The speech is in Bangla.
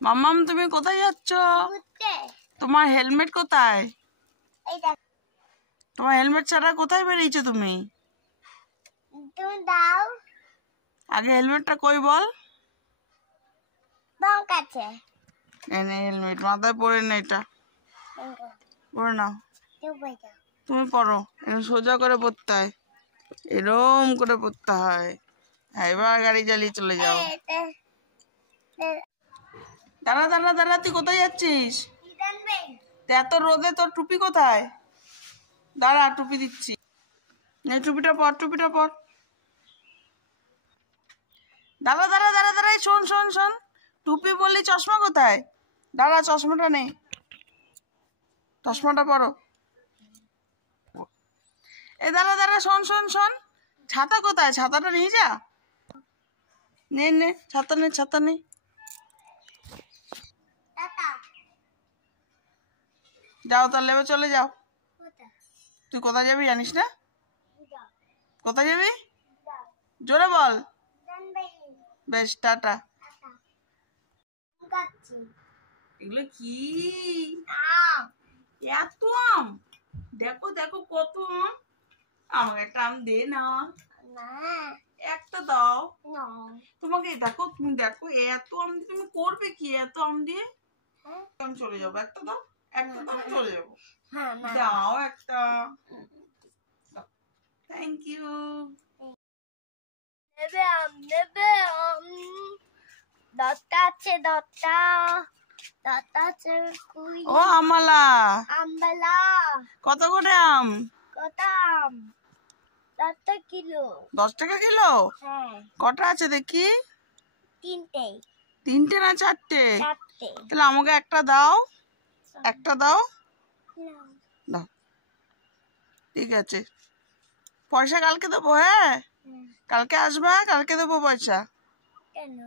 মাম্মাম তুমি কোথায় যাচ্ছ? তোমার হেলমেট কোথায়? তোমার হেলমেট ছাড়া কোথায় বেরিয়েছো তুমি? দাও আগে হেলমেটটা কই বল। কাছে এনে হেলমেট মাথায় পরে না, এটা পরে নাও। তুমি পড়ো, সোজা করে পড়তে হয়, এরম করে পড়তে হয়। এবার গাড়ি চালিয়ে চলে যাও। দাঁড়া দাঁড়া দাঁড়া, তুই কোথায় যাচ্ছিস? এত রোদে তোর টুপি কোথায়? দাঁড়া, টুপি দিচ্ছি। টুপিটা পর, টুপিটা পর। দাঁড়া দাঁড়া দাঁড়া দাঁড়া, শোন শোন শোন, টুপি বললি চশমা কোথায়? দাঁড়া, চশমাটা নেই, চশমাটা পরো। এই দাঁড়া দাঁড়া, শোন শোন শোন, ছাতা কোথায়? ছাতাটা নিয়ে যা। নে নে, ছাতা নে, ছাতা নে। যাও তাহলে, এবার চলে যাও। তুই কোথায় যাবি জানিস না? কোথায় যাবি জোরে বল। বেশ, টাটা। এগুলো কি? এত আম, দেখো দেখো কত আম। আমাকে একটা আম দে না, একটা দাও। তোমাকে দেখো, তুমি দেখো এত আম তুমি করবে কি এত আম দিয়ে? আমি চলে যাবো, একটা দাও, একটা দাও, চলে যাবো। দাও একটা। Thank you. নেবে দত্তা আছে, দত্তা আছে। ও আমালা, আমবালা কত করে আম? কত আম? 10 কিলো। 10 টাকা কিলো? হ্যাঁ। কটা আছে দেখি? 3টে। 3টে না 4টে? 4টে। তাহলে আমাকে একটা দাও, একটা দাও। দাও, ঠিক আছে, পয়সা কালকে দেবো। হ্যাঁ, কালকে আসবা, কালকে দেবো পয়সা। কেন?